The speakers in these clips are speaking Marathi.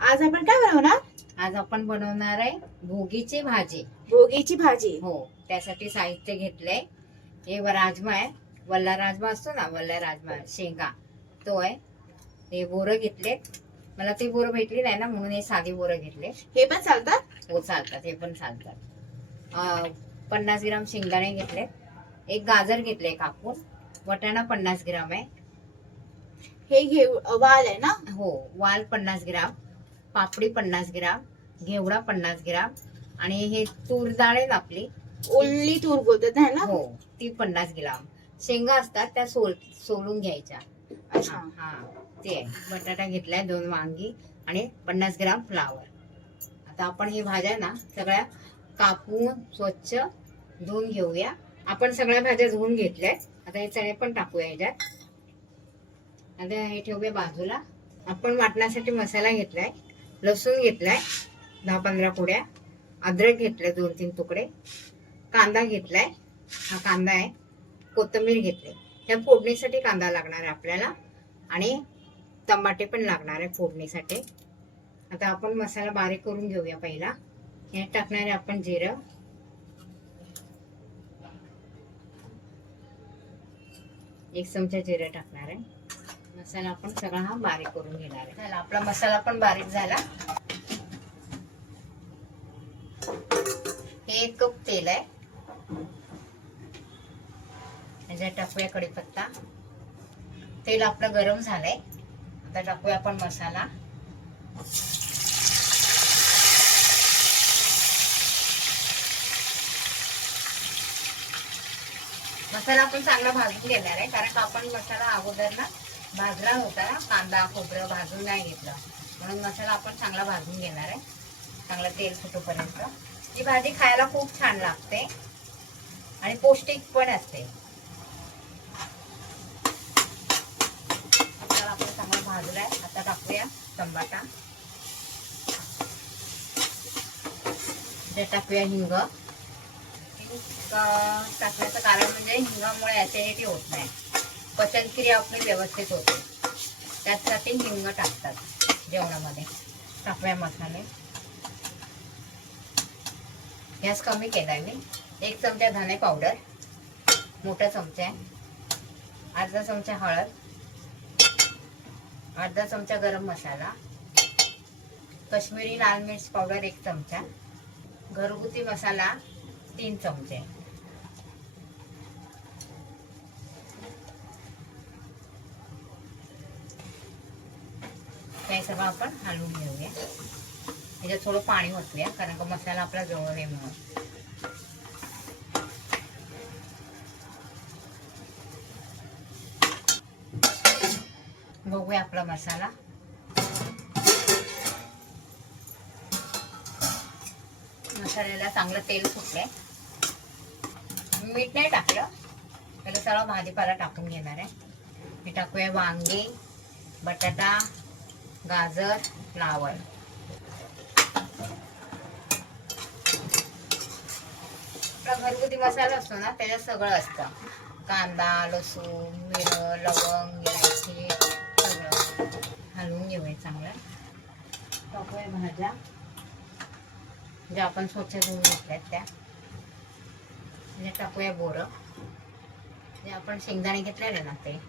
आज आपण काय बनवणार? आज आपण बनवणार आहे भोगीची भाजी. भोगीची भाजी. हो त्यासाठी साहित्य घेतलंय. हे राजमा आहे. वल्ला राजमा असतो ना वल्ला राजमा शेंगा. तो आहे. हे बोरं घेतले मला ते बोरं भेटली नाही ना म्हणून हे साधी बोरं घेतले हे पण चालतात? हो चालतात. हे पण चालतात. पन्नास ग्राम शेंगदाणे घेतले एक गाजर घेतले कापून. वटाणा पन्नास ग्राम आहे. हे घेऊ वाल आहे ना? हो वाल पन्नास ग्राम. पापडी पन्नास ग्राम घेवडा पन्नास ग्राम आणि हे तूर डाळ आहे ना आपली ओली तूर बोलतात है ना हो ती पन्नास ग्राम. शेंगा असतात त्या सोल सोलून घ्यायच्या. अच्छा. हा हा, ते आहे. बटाटा घेतलाय दोन वांगी आणि पन्नास ग्राम फ्लावर. आता आपण ही भाज्या ना सगळ्या कापून स्वच्छ धुवून घेऊया. आपण सगळ्या भाज्या धुवून घेतल्या आता हे चणे पण टाकूया ह्याच्यात. आता हे ठेवूया बाजूला. आपण वाटण्यासाठी मसाला घेतलाय. लसूण घेतलाय दहा पंधरा पुड्या. अद्रक घेतलाय दोन तीन तुकडे. कांदा घेतलाय हा कांदा आहे. कोथिंबीर घेतली ह्या फोडणीसाठी कांदा लागणार आहे आपल्याला आणि टमाटे पण लागणार आहे फोडणीसाठी. आता आपण मसाला बारीक करून घेऊया पहिला. हे टाकणार आहे आपण जिरं. एक चमचा जिरं टाकणार आहे. मसाला आपण सगळा हा बारीक करून घेणार आहे. झाला आपला मसाला पण बारीक झाला. हे एक कप तेल आहे. म्हणजे टाकूया कढीपत्ता. तेल आपलं गरम झालंय. आता टाकूया आपण मसाला. मसाला आपण चांगला भाजून घेणार आहे कारण का आपण मसाला अगोदर ना भाजला होता ना कांदा खोबरं भाजून नाही घेतलं. म्हणून मसाला आपण चांगला भाजून घेणार आहे. चांगलं तेल फुटूपर्यंत. ही भाजी खायला खूप छान लागते. आणि पौष्टिक पण असते. मसाला आपण चांगला भाजलाय. आता टाकूया टमाटा टाकूया हिंग. हिंग टाकण्याचं कारण म्हणजे हिंगामुळे ऍसिडिटी होत नाही. पचनक्रिया आपली व्यवस्थित होते. त्यासाठी हिंग टाकतात जेवणामध्ये साखळ्या मसाले. गॅस कमी केलाय. मी एक चमचा धने पावडर मोठा चमचा आहे अर्धा चमचा हळद अर्धा चमचा गरम मसाला कश्मीरी लाल मिर्च पावडर एक चमचा घरगुती मसाला तीन चमचे. सर्व आपण हलवून घेऊया. त्याच्यात थोडं पाणी ओतूया कारण का मसाला आपला जवळ आहे म्हणून. बघूया आपला मसाला. मसाल्याला चांगलं तेल सुटलंय. मीठ नाही टाकलं. त्याला सर्व भाजीपाला टाकून घेणार आहे. मी टाकूया वांगी बटाटा गाजर फ्लावर आपला घरगुती मसाला असतो ना त्याच्यात सगळं असतं. कांदा लसूण मिरं लवंग इलायची सगळं. हलवून घेऊया चांगलं. टाकूया भाज्या. ज्या आपण स्वच्छ धुवून घेतल्यात त्या. म्हणजे टाकूया बोरं. जे आपण शेंगदाणे घेतलेले ना ते.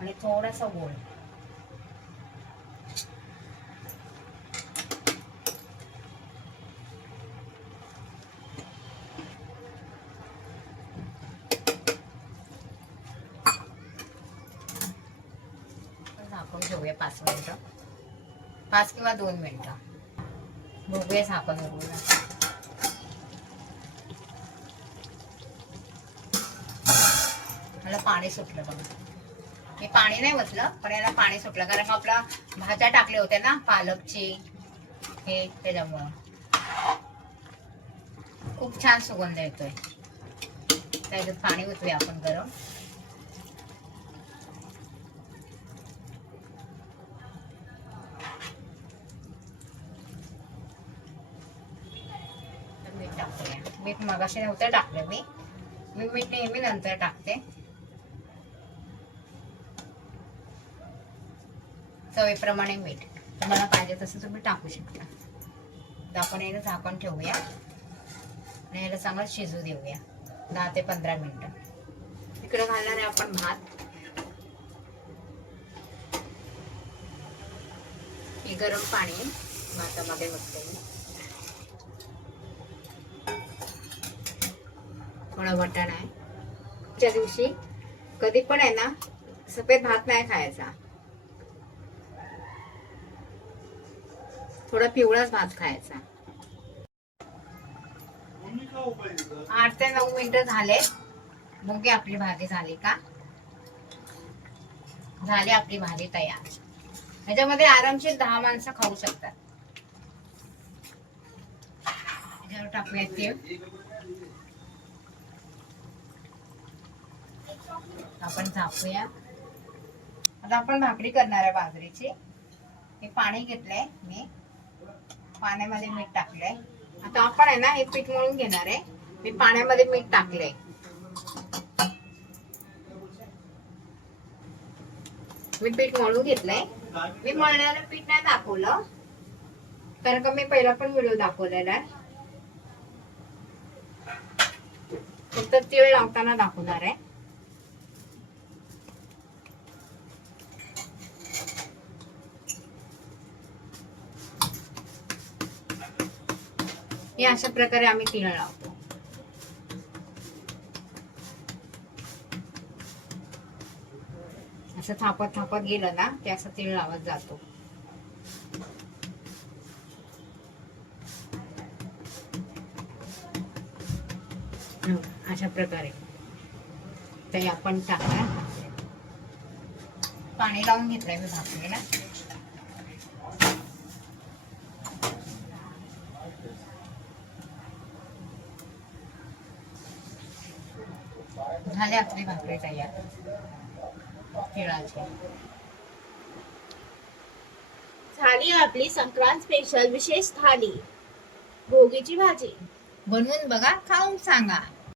आणि थोडासा गोळ झाकून ठेवूया पाच मिनिटं. पाच किंवा दोन मिनिटं. बघूया झाकून उघडून मला पाणी सुटलं बघा. मी पाणी नाही वतलं पण याला पाणी सुटलं. कारण मग आपला भाज्या टाकल्या होत्या ना पालकची. हे त्याच्यामुळं. खूप छान सुगंध येतोय. त्याच्यात पाणी ओतूया आपण गरम. मीठ टाकूया. मीठ मगाशी नव्हतं टाकलं मी. मी मीठ नेहमी नंतर टाकते. चवीप्रमाणे मीठ. तुम्हाला पाहिजे तसं तुम्ही टाकू शकता. आपण याला झाकून ठेवूया. आणि याला चांगलं शिजू देऊया. दहा ते पंधरा मिनटं. इकडे घालणार आहे आपण भात. हे गरम पाणी भातामध्ये घालते मी. थोडा वटाणा आहे. त्या दिवशी कधी पण आहे ना सफेद भात नाही खायचा. थोडा पिवळाच भात खायचा. आठ ते नऊ मिनिटं झाले. मग आपली भाजी झाली का? झाली आपली भाजी तयार. ह्याच्यामध्ये आरामशीर दहा माणसं खाऊ शकतात. ह्याच्यावर टाकूया आपण झापूया आता आपण भाकरी करणार आहे बाजरीची. हे पाणी घेतलंय मी. पाण्यामध्ये मीठ टाकलंय. आता आपण आहे ना हे पीठ मळून घेणार आहे. मी पाण्यामध्ये मीठ टाकलंय. मी पीठ मळून घेतलंय. मी मळण्याला पीठ नाही दाखवलं. कारण का मी पहिला पण व्हिडिओ दाखवलेला आहे. फक्त तीळ लावताना दाखवणार आहे. हे अशा प्रकारे आम्ही तीळ लावतो. असं थापत थापत गेलं ना ते असं तीळ लावत जातो. अशा प्रकारे. तरी आपण टाकणार पाणी लावून घेतलंय मी भाकरीला झाले आपली भाकरी तयार. तिळाची झाली आपली संक्रांत स्पेशल विशेष थाली. भोगीची भाजी. बनवून बघा खाऊन सांगा.